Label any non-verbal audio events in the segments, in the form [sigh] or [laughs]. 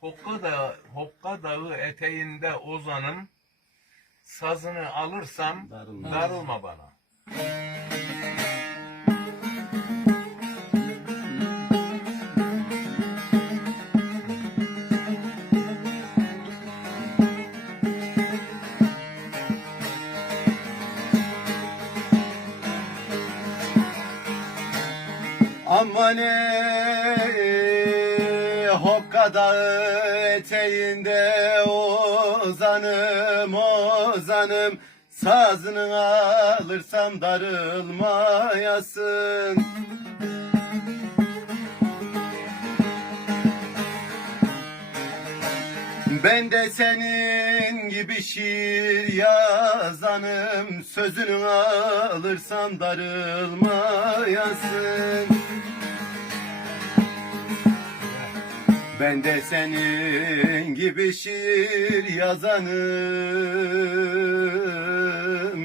Hokka Dağı, Hokka Dağı eteğinde ozanım. Sazını alırsam Darılma. darılma bana. Aman ey Hokka dağı eteğinde ozanım ozanım Sazını alırsam darılmayasın. Ben de senin gibi şiir yazanım. Sözünü alırsam darılmayasın Ben de senin gibi şiir yazanım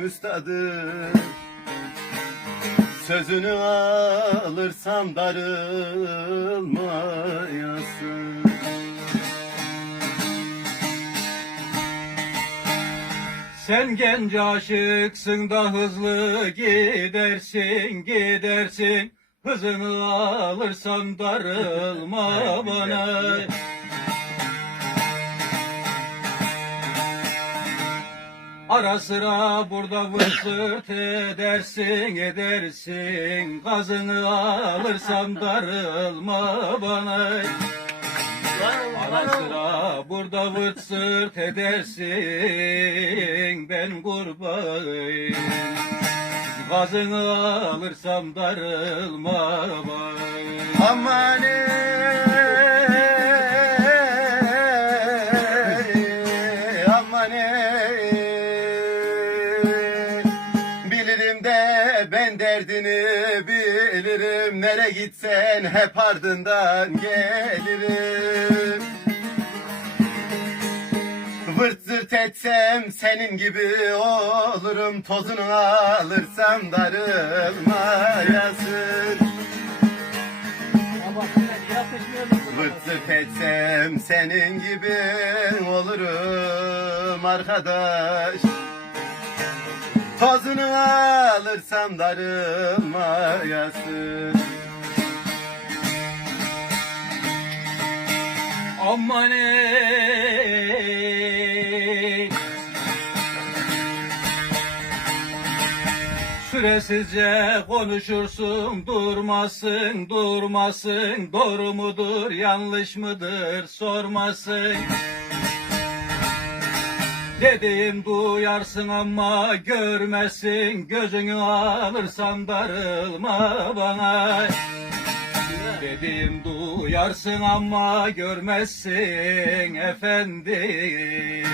üstadım. Sözünü alırsam darılmayasın. Sen genç aşıksın da hızlı gidersin gidersin Hızını [laughs] alırsan darılma bana. Ara sıra burada vırsırt edersin edersin. Gazını alırsam darılma bana. Ara sıra burada vırt sırt edersin. Ben kurban Gazını alırsam darılma vay. Aman aman. Bilirim de ben derdini bilirim Nere gitsen hep ardından gelirim Zırt etsem senin gibi olurum. Tozunu alırsam darılmayasın. Vırt zırt etsem senin gibi olurum arkadaş. Tozunu alırsam darılmayasın. Aman ey Süresizce konuşursun durmasın durmasın. Doğru mudur yanlış mıdır sormasın. Dediğim duyarsın ama görmezsin Gözünü alırsan darılma bana. Dediğim duyarsın ama görmezsin efendim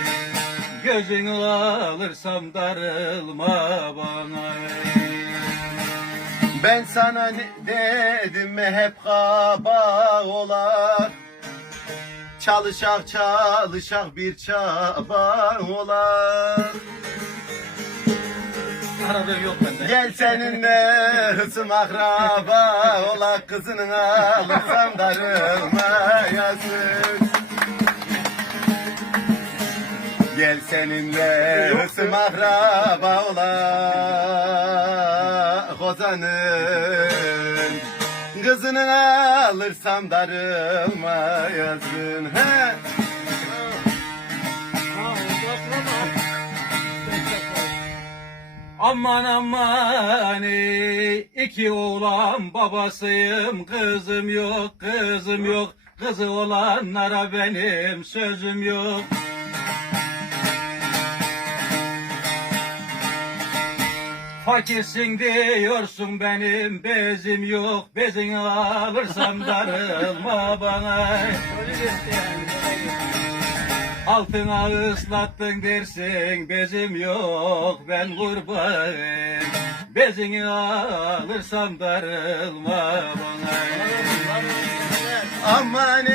Gözünü alırsam darılma bana. Ben sana ne dedim mi hep kaba olar. Çalışak çalışak bir çaba olar. Yok bende. Gel seninle hısım akraba ola kızının alırsam darılmayasın Gel seninle hısım akraba ola kozanın. Kızını alırsam darılmayasın He. Aman aman ey, iki oğlan babasıyım. Kızım yok kızım yok. Kızı olanlara benim sözüm yok Fakirsin diyorsun benim bezim yok. Bezini alırsam [laughs] darılma bana. Altına ıslattın dersin bezim yok. Ben kurban Bezini alırsam darılma bana. Aman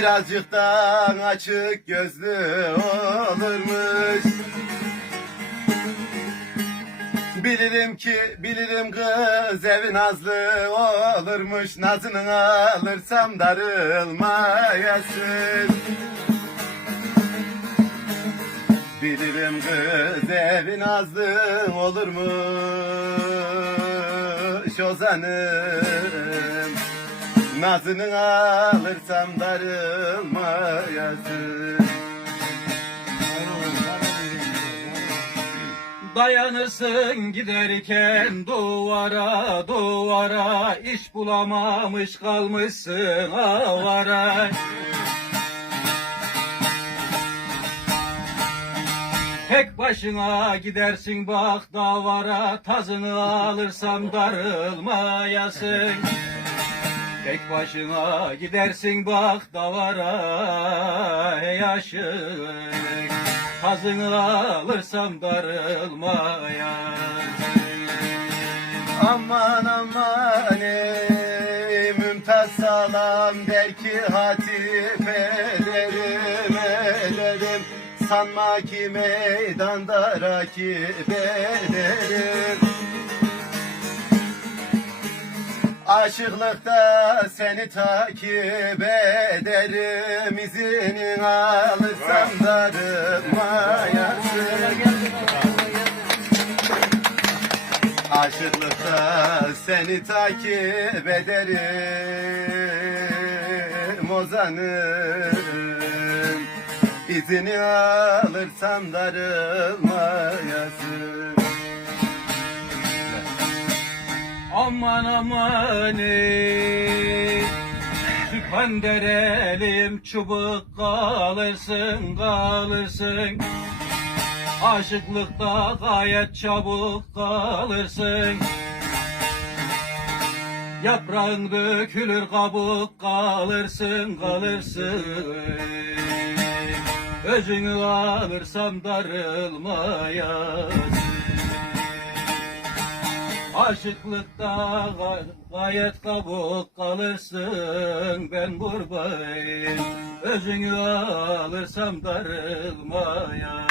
Birazcık da açık gözlü olurmuş. Bilirim ki bilirim kız evi nazlı olurmuş. Nazını alırsam darılmayasın. Bilirim kız evi nazlı olurmuş. Ozanım Nazını alırsam darılmayasın Dayanırsın giderken duvara duvara. İş bulamamış kalmışsın avara. Tek başına gidersin bak davara. Tazını alırsam darılmayasın Tek başına gidersin bak davara hey aşık. Tazını alırsam darılmayasın Aman aman ey Mümtaz salam der ki hatif ederim ederim. Sanma ki meydanda rakip ederim Aşıklıkta seni takip ederim. İzinin alırsam darılmayasın Aşıklıkta seni takip ederim. Ozanım İzini alırsam darılmayasın Aman aman ey. Çubuk kalırsın kalırsın. Aşıklıkta gayet çabuk kalırsın. Yaprağın dökülür kabuk kalırsın kalırsın. Özünü alırsam darılmayasın Aşıklıkta ga- gayet kabuk kalırsın ben kurbayım Özünü alırsam darılmayasın